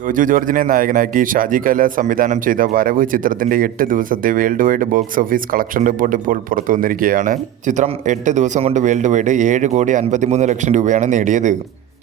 ജോജു ജോർജിനെ നായകനാക്കി ഷാജി കൈലാസ് സംവിധാനം ചെയ്ത വരവ് ചിത്രത്തിന്റെ 8 ദിവസത്തെ world wide box office collection report ഇപ്പോൾ പുറത്തു വന്നിരിക്കുകയാണ്. ചിത്രം 8 ദിവസം കൊണ്ട് വേൾഡ് വൈഡ് 7,53,00,000 രൂപയാണ് നേടിയത്.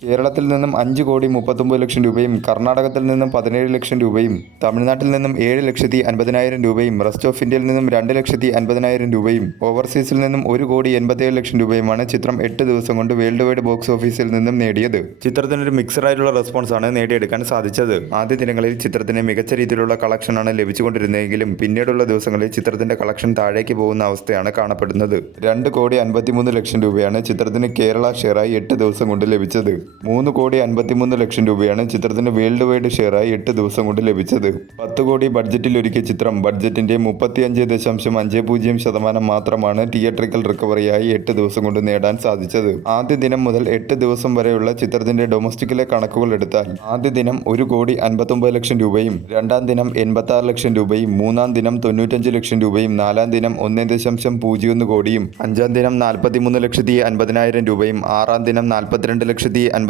കേരളത്തിൽ നിന്നും 5,39,00,000 രൂപയും കർണാടകത്തിൽ നിന്നും 17,00,000 രൂപയും തമിഴ്നാട്ടിൽ നിന്നും 7,50,000 രൂപയും റെസ്റ്റ് ഓഫ് ഇന്ത്യയിൽ നിന്നും 2,50,000 രൂപയും ഓവർസീസിൽ നിന്നും 1,87,00,000 രൂപയുമാണ് ചിത്രം 8 ദിവസം കൊണ്ട് വേൾഡ് വൈഡ് ബോക്സ് ഓഫീസിൽ നിന്നും നേടിയത്. ചിത്രത്തിനൊരു മിക്സഡായിട്ടുള്ള റെസ്പോൺസാണ് നേടിയെടുക്കാൻ സാധിച്ചത്. ആദ്യ ദിനങ്ങളിൽ ചിത്രത്തിന് മികച്ച രീതിയിലുള്ള കളക്ഷനാണ് ലഭിച്ചുകൊണ്ടിരുന്നതെങ്കിലും പിന്നീടുള്ള ദിവസങ്ങളിൽ ചിത്രത്തിന്റെ കളക്ഷൻ താഴേക്ക് പോകുന്ന അവസ്ഥയാണ് കാണപ്പെടുന്നത്. 2,53,00,000 രൂപയാണ് ചിത്രത്തിന് കേരള ഷെയറായി 8 ദിവസം കൊണ്ട് ലഭിച്ചത്. 3,53,00,000 രൂപയാണ് ചിത്രത്തിന് വേൾഡ് വൈഡ് ഷെയറായി 8 ദിവസം കൊണ്ട് ലഭിച്ചത്. 10 കോടി ബഡ്ജറ്റിൽ ഒരുക്കിയ ചിത്രം ബഡ്ജറ്റിന്റെ 35.50% മാത്രമാണ് തിയേറ്ററിക്കൽ റിക്കവറിയായി 8 ദിവസം കൊണ്ട് നേടാൻ സാധിച്ചത്. ആദ്യ ദിനം മുതൽ 8 ദിവസം വരെയുള്ള ചിത്രത്തിന്റെ ഡൊമസ്റ്റിക്കിലെ കണക്കുകൾ എടുത്താൽ ആദ്യ ദിനം 1,59,00,000 രൂപയും രണ്ടാം ദിനം 86,00,000 രൂപയും മൂന്നാം ദിനം 95,00,000 രൂപയും നാലാം ദിനം 1.01 കോടിയും അഞ്ചാം ദിനം 43,50,000 രൂപയും ആറാം ദിനം 42,50,000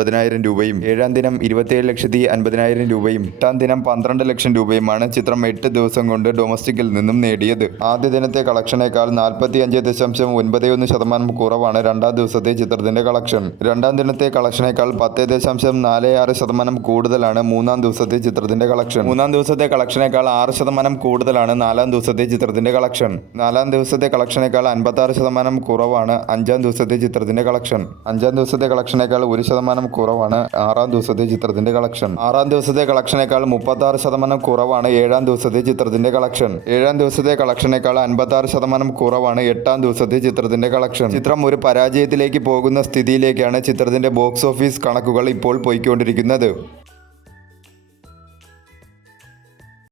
രൂപയും ഏഴാം ദിനം 27,50,000 രൂപയും എട്ടാം ദിനം 12 ലക്ഷം രൂപയുമാണ് ചിത്രം 8 ദിവസം കൊണ്ട് ഡൊമസ്റ്റിക്കിൽ നിന്നും നേടിയത്. ആദ്യ ദിനത്തെ കളക്ഷനേക്കാൾ 45.91% കുറവാണ് രണ്ടാം ദിവസത്തെ ചിത്രത്തിന്റെ കളക്ഷൻ. രണ്ടാം ദിനത്തെ കളക്ഷനേക്കാൾ 10.46% കൂടുതലാണ് മൂന്നാം ദിവസത്തെ ചിത്രത്തിന്റെ കളക്ഷൻ. മൂന്നാം ദിവസത്തെ കളക്ഷനേക്കാൾ 6% കൂടുതലാണ് നാലാം ദിവസത്തെ ചിത്രത്തിന്റെ കളക്ഷൻ. നാലാം ദിവസത്തെ കളക്ഷനേക്കാൾ 56% കുറവാണ് അഞ്ചാം ദിവസത്തെ ചിത്രത്തിന്റെ കളക്ഷൻ. അഞ്ചാം ദിവസത്തെ കളക്ഷനേക്കാൾ 1% കുറവാണ് ആറാം ദിവസത്തെ ചിത്രത്തിന്റെ കളക്ഷൻ. ആറാം ദിവസത്തെ കളക്ഷനേക്കാൾ 36% കുറവാണ് ഏഴാം ദിവസത്തെ ചിത്രത്തിന്റെ കളക്ഷൻ. ഏഴാം ദിവസത്തെ കളക്ഷനേക്കാൾ 56% കുറവാണ് എട്ടാം ദിവസത്തെ ചിത്രത്തിന്റെ കളക്ഷൻ. ചിത്രം ഒരു പരാജയത്തിലേക്ക് പോകുന്ന സ്ഥിതിയിലേക്കാണ് ചിത്രത്തിന്റെ ബോക്സ് ഓഫീസ് കണക്കുകൾ ഇപ്പോൾ പോയിക്കൊണ്ടിരിക്കുന്നത്.